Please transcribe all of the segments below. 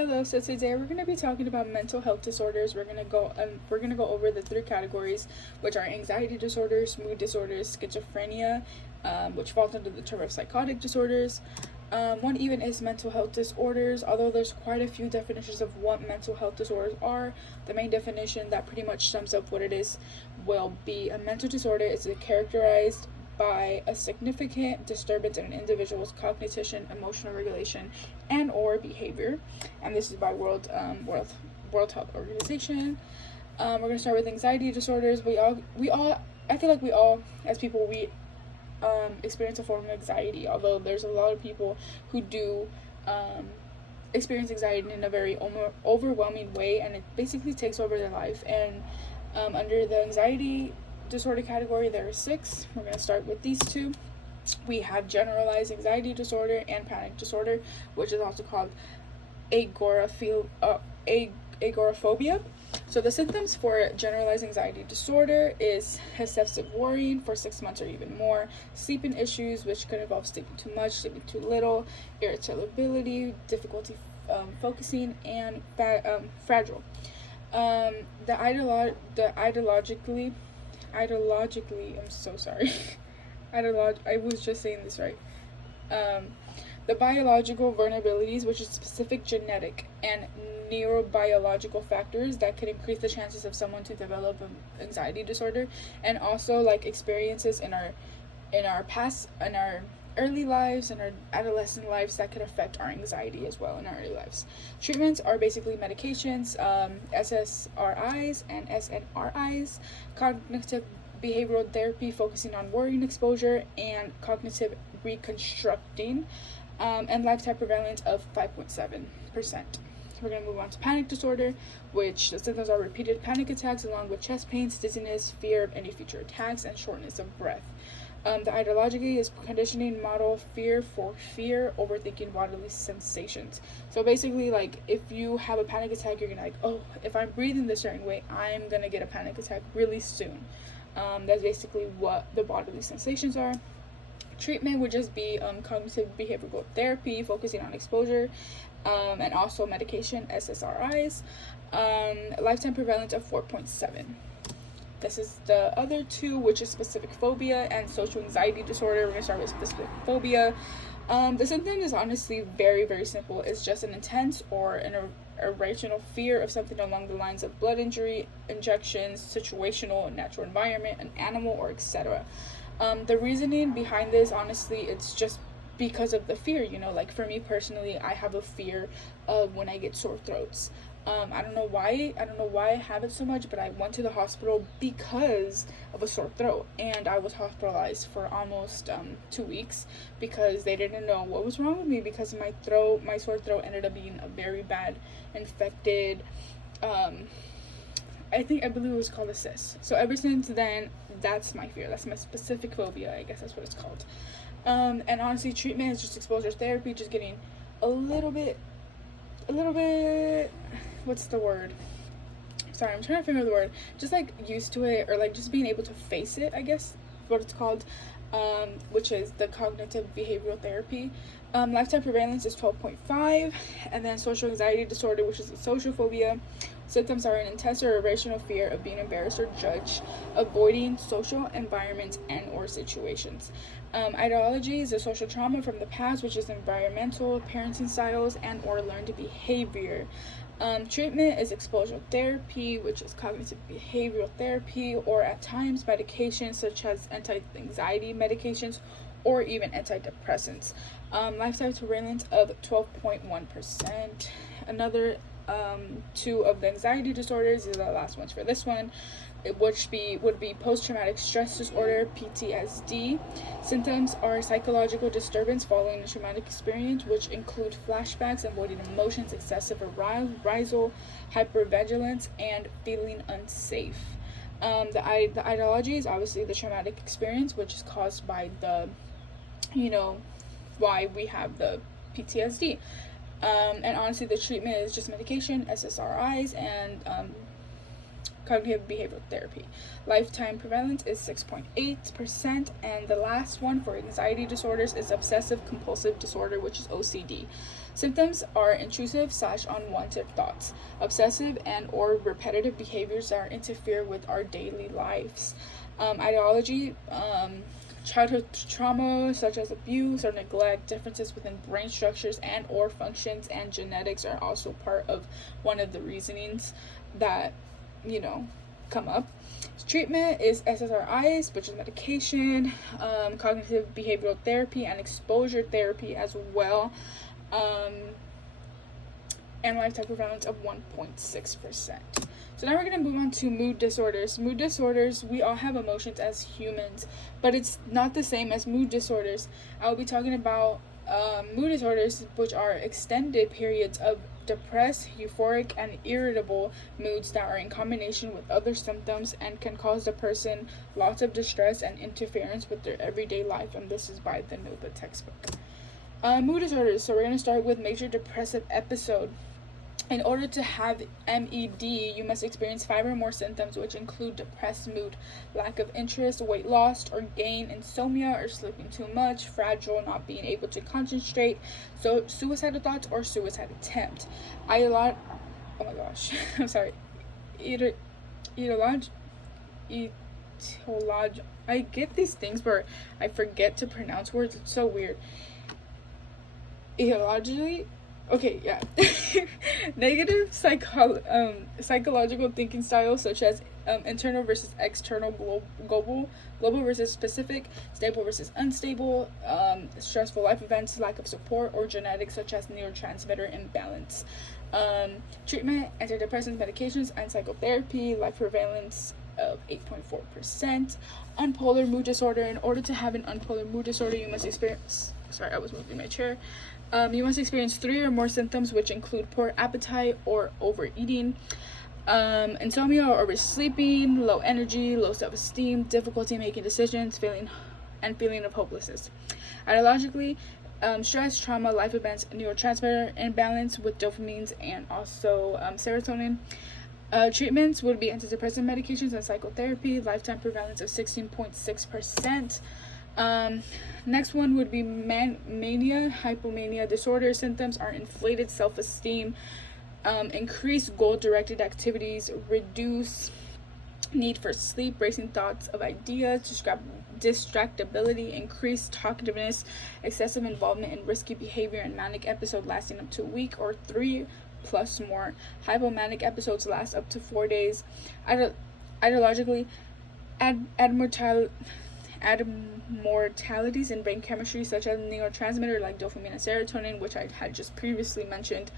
Hello. So today we're going to be talking about mental health disorders. We're going to go over the three categories, which are anxiety disorders, mood disorders, schizophrenia, which falls under the term of psychotic disorders. One even is mental health disorders. Although there's quite a few definitions of what mental health disorders are, the main definition that pretty much sums up what it is will be: a mental disorder is characterized by a significant disturbance in an individual's cognition, emotional regulation, and or behavior. And this is by World Health Organization. We're gonna start with anxiety disorders. I feel like we all, as people, we experience a form of anxiety. Although there's a lot of people who do experience anxiety in a very overwhelming way, and it basically takes over their life. And under the anxiety disorder category, there are six. We're going to start with these two. We have generalized anxiety disorder and panic disorder, which is also called agoraphobia. So the symptoms for generalized anxiety disorder is excessive worrying for 6 months or even more, sleeping issues, which could involve sleeping too much, sleeping too little, irritability, difficulty focusing, and fragile. Ideologically, I'm so sorry. I was just saying this right. The biological vulnerabilities, which is specific genetic and neurobiological factors that could increase the chances of someone to develop an anxiety disorder, and also like experiences in our early lives and our adolescent lives that could affect our anxiety as well in our early lives. Treatments are basically medications, SSRIs and SNRIs, cognitive behavioral therapy focusing on worrying exposure and cognitive reconstructing, and lifetime prevalence of 5.7%. We're going to move on to panic disorder, which the symptoms are repeated panic attacks along with chest pains, dizziness, fear of any future attacks, and shortness of breath. The ideology is conditioning model fear for fear, overthinking bodily sensations. So basically, like, if you have a panic attack, you're gonna like, oh, if I'm breathing this certain way, I'm gonna get a panic attack really soon. That's basically what the bodily sensations are. Treatment would just be cognitive behavioral therapy, focusing on exposure, and also medication, SSRIs. Lifetime prevalence of 4.7. This is the other two, which is specific phobia and social anxiety disorder. We're going to start with specific phobia. The symptom is honestly very, very simple. It's just an intense or an irrational fear of something along the lines of blood injury, injections, situational, natural environment, an animal, or etc. The reasoning behind this, honestly, it's just because of the fear, like for me personally, I have a fear of when I get sore throats. I don't know why I have it so much, but I went to the hospital because of a sore throat, and I was hospitalized for almost 2 weeks because they didn't know what was wrong with me, because my sore throat ended up being a very bad infected, I believe it was called a cyst. So ever since then, that's my fear. That's my specific phobia. I guess that's what it's called. And honestly, treatment is just exposure therapy, just getting a little bit, what's the word? Sorry, I'm trying to figure out the word. Just like used to it, or like just being able to face it, I guess, what it's called, which is the cognitive behavioral therapy. Lifetime prevalence is 12.5, and then social anxiety disorder, which is a social phobia. Symptoms are an intense or irrational fear of being embarrassed or judged, avoiding social environments and or situations. Ideology is a social trauma from the past, which is environmental, parenting styles, and or learned behavior. Treatment is exposure therapy, which is cognitive behavioral therapy, or at times medications such as anti-anxiety medications or even antidepressants. Lifetime prevalence of 12.1%. Another two of the anxiety disorders, is the last ones for this one, would be post-traumatic stress disorder, PTSD. Symptoms are psychological disturbance following a traumatic experience, which include flashbacks, avoiding emotions, excessive arousal, hypervigilance, and feeling unsafe. The ideology is obviously the traumatic experience, which is caused by the, why we have the PTSD. And honestly, the treatment is just medication, SSRIs, and cognitive behavioral therapy. Lifetime prevalence is 6.8%. And the last one for anxiety disorders is obsessive compulsive disorder, which is OCD. Symptoms are intrusive / unwanted thoughts, obsessive and or repetitive behaviors that interfere with our daily lives. Ideology, childhood trauma such as abuse or neglect, differences within brain structures and or functions, and genetics are also part of one of the reasonings that come up. Treatment is SSRIs, which is medication, cognitive behavioral therapy, and exposure therapy as well, and lifetime prevalence of 1.6%. So now we're going to move on to mood disorders. Mood disorders, we all have emotions as humans, but it's not the same as mood disorders. I'll be talking about mood disorders, which are extended periods of depressed, euphoric, and irritable moods that are in combination with other symptoms and can cause the person lots of distress and interference with their everyday life, and this is by the NOVA textbook. Mood disorders, so we're going to start with major depressive episode. In order to have MED, you must experience 5 or more symptoms, which include depressed mood, lack of interest, weight loss or gain, insomnia or sleeping too much, fragile, not being able to concentrate, so suicidal thoughts or suicide attempt. I'm sorry. I get these things where I forget to pronounce words. It's so weird. Etiologically. Okay, yeah. Negative psychological thinking styles such as internal versus external, global versus specific, stable versus unstable, stressful life events, lack of support, or genetics such as neurotransmitter imbalance. Treatment, antidepressants, medications, and psychotherapy. Life prevalence of 8.4%. Unpolar mood disorder. In order to have an unpolar mood disorder, you must experience... Sorry, I was moving my chair. You must experience 3 or more symptoms, which include poor appetite or overeating, insomnia or oversleeping, low energy, low self-esteem, difficulty making decisions, feeling of hopelessness. Ideologically, stress, trauma, life events, neurotransmitter imbalance with dopamines and also serotonin. Treatments would be antidepressant medications and psychotherapy. Lifetime prevalence of 16.6%. Next one would be mania, hypomania disorder. Symptoms are inflated self-esteem, increased goal-directed activities, reduce need for sleep, racing thoughts of ideas, distractibility, increased talkativeness, excessive involvement in risky behavior, and manic episode lasting up to a week or 3 plus more. Hypomanic episodes last up to 4 days. Ideologically, abnormalities in brain chemistry such as neurotransmitter like dopamine and serotonin, which I had just previously mentioned,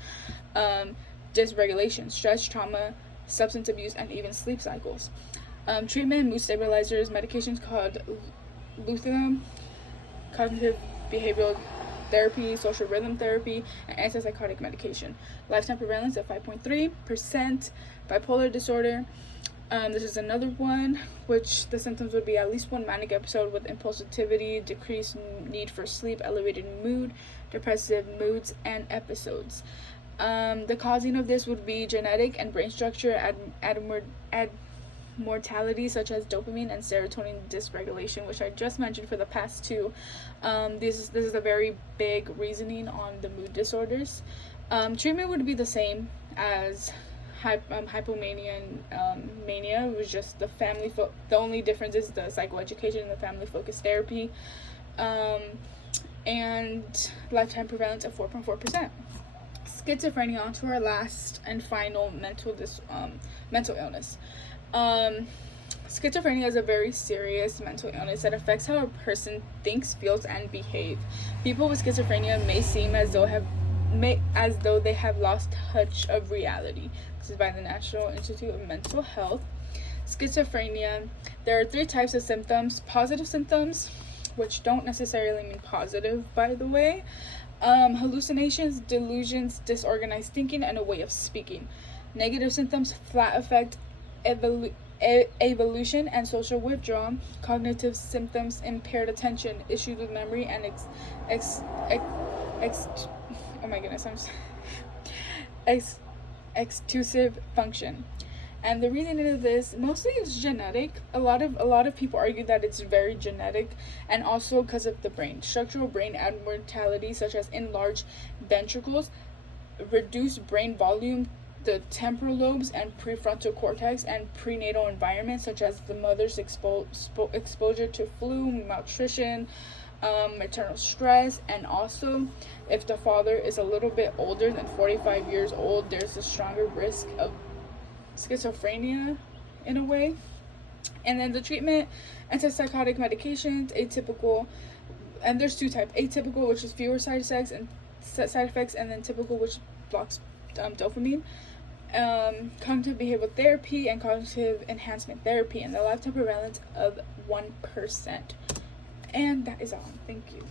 dysregulation, stress, trauma, substance abuse, and even sleep cycles. Treatment, mood stabilizers, medications called lithium, cognitive behavioral therapy, social rhythm therapy, and antipsychotic medication. Lifetime prevalence of 5.3%. Bipolar disorder. This is another one, which the symptoms would be at least 1 manic episode with impulsivity, decreased need for sleep, elevated mood, depressive moods, and episodes. The causing of this would be genetic and brain structure abnormality such as dopamine and serotonin dysregulation, which I just mentioned for the past 2. This is a very big reasoning on the mood disorders. Treatment would be the same as hypomania and mania. It was just the the only difference is the psychoeducation and the family focused therapy, and lifetime prevalence of 4.4%. Schizophrenia, on to our last and final mental illness. Schizophrenia is a very serious mental illness that affects how a person thinks, feels, and behaves. People with schizophrenia may seem as though they have lost touch of reality. This is by the National Institute of Mental Health. Schizophrenia, there are 3 types of symptoms. Positive symptoms, which don't necessarily mean positive, by the way. Hallucinations, delusions, disorganized thinking, and a way of speaking. Negative symptoms, flat affect, evolution, and social withdrawal. Cognitive symptoms, impaired attention, issues with memory, and extusive function. And the reason it is this, mostly it's genetic. A lot of people argue that it's very genetic, and also because of the brain. Structural brain abnormalities such as enlarged ventricles, reduced brain volume, the temporal lobes and prefrontal cortex, and prenatal environment such as the mother's exposure to flu, malnutrition, maternal stress, and also if the father is a little bit older than 45 years old, there's a stronger risk of schizophrenia in a way. And then the treatment: antipsychotic medications, atypical, and there's two types: atypical, which is fewer side effects, and then typical, which blocks dopamine. Cognitive behavioral therapy and cognitive enhancement therapy, and the lifetime prevalence of 1%. And that is all. Thank you.